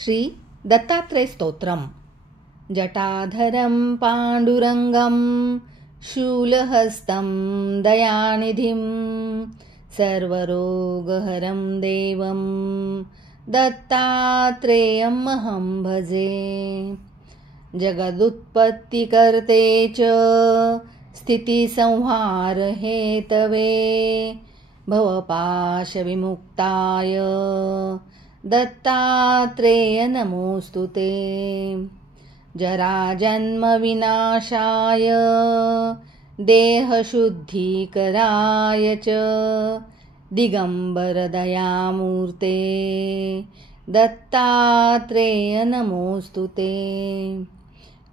श्री दत्तात्रेय स्तोत्रम्। जटाधरं पाण्डुरङ्गं शूलहस्तं दयानिधिं सर्वरोगहरं देवं दत्तात्रेयमहं भजे। जगदुत्पत्तिकर्ते च स्थितिसंहारहेतवे भवपाशविमुक्ताय दत्तात्रेय नमोऽस्तु ते। जराजन्मविनाशाय देहशुद्धीकराय च दिगम्बरदयामूर्ते दत्तात्रेय नमोऽस्तु ते।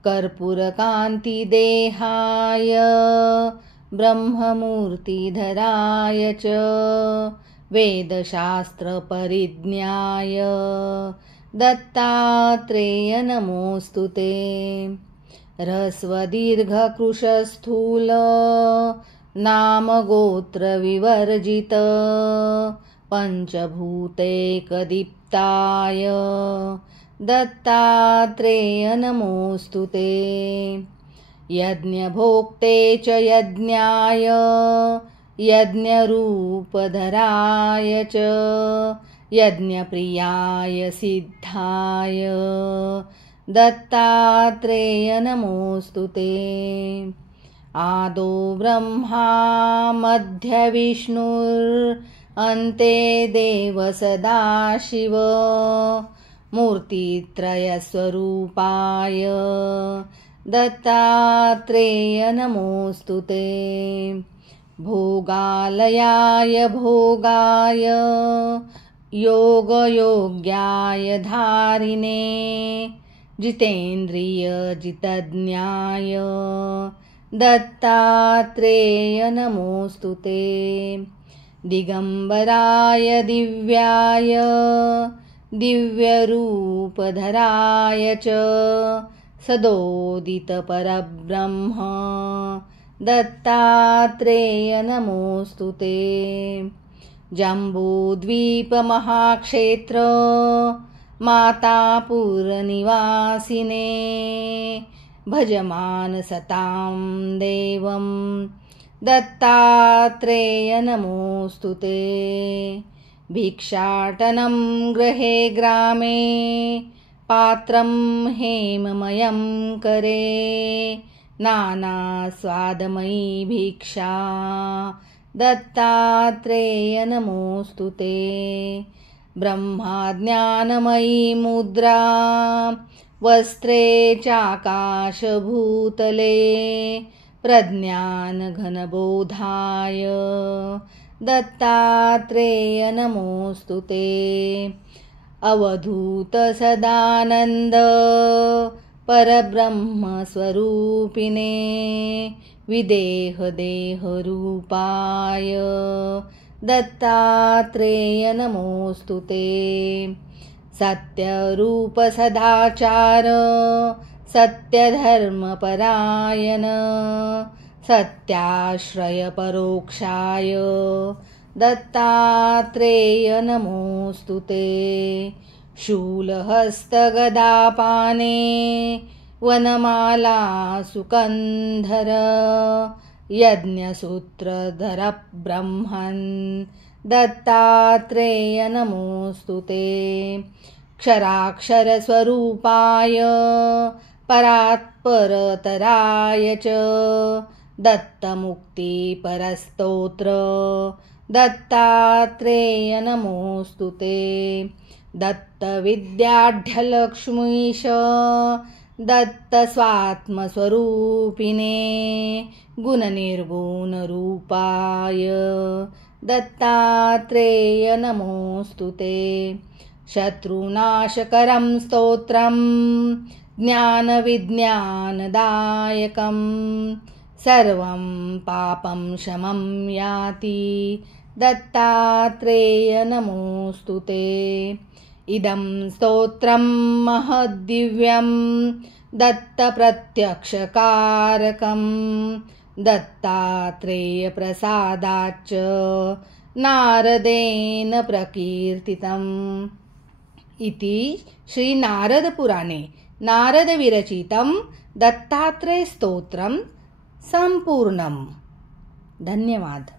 कर्पूरकान्तिदेहाय ब्रह्ममूर्तिधराय च वेदशास्त्रपरिज्ञाय दत्तात्रेय नमोऽस्तु ते। ह्रस्वदीर्घकृशस्थूल नामगोत्रविवर्जित पञ्चभूतैकदीप्ताय दत्तात्रेय नमोऽस्तु ते। यज्ञभोक्ते च यज्ञाय यज्ञरूपधराय च यज्ञप्रियाय सिद्धाय दत्तात्रेय नमोऽस्तु ते। आदौ ब्रह्मा मध्यविष्णुरन्ते देव सदाशिव मूर्तित्रयस्वरूपाय दत्तात्रेय नमोऽस्तु ते। भोगालयाय भोगाय योगयोग्याय धारिणे जितेन्द्रिय जितज्ञाय दत्तात्रेय नमोऽस्तु ते। दिगम्बराय दिव्याय दिव्यरूपधराय च सदोदितपरब्रह्म दत्तात्रेय नमोऽस्तु ते। जम्बूद्वीपमहाक्षेत्र मातापुरनिवासिने भजमानसतां देवं दत्तात्रेय नमोऽस्तु ते। भिक्षाटनं गृहे ग्रामे पात्रं हेममयं करे नानास्वादमयी भिक्षा दत्तात्रेय नमोऽस्तु ते। ब्रह्माज्ञानमयी मुद्रा वस्त्रे चाकाशभूतले प्रज्ञानघनबोधाय दत्तात्रेय नमोऽस्तु ते। अवधूतसदानन्द परब्रह्मस्वरूपिणे विदेहदेहरूपाय दत्तात्रेय नमोऽस्तु ते। सत्यरूपसदाचार सत्यधर्मपरायण सत्याश्रयपरोक्षाय दत्तात्रेय नमोऽस्तु ते। शूलहस्तगदापाने वनमाला सुकन्धर यज्ञसूत्रधर ब्रह्मन् दत्तात्रेय नमोऽस्तु ते। क्षराक्षरस्वरूपाय परात्परतराय च दत्तमुक्तिपरस्तोत्र दत्तात्रेय नमोऽस्तु ते। दत्तविद्याढ्यलक्ष्मीश दत्तस्वात्मस्वरूपिणे गुणनिर्गुणरूपाय दत्तात्रेय नमोऽस्तु ते। शत्रुनाशकरं स्तोत्रं ज्ञानविज्ञानदायकं सर्वं पापं शमं याति दत्तात्रेय नमोऽस्तु ते। इदं स्तोत्रं महद्दिव्यं दत्तप्रत्यक्षकारकं दत्तात्रेयप्रसादाच्च नारदेन प्रकीर्तितम्। इति श्रीनारदपुराणे नारदविरचितं दत्तात्रेयस्तोत्रं सम्पूर्णम्। धन्यवाद।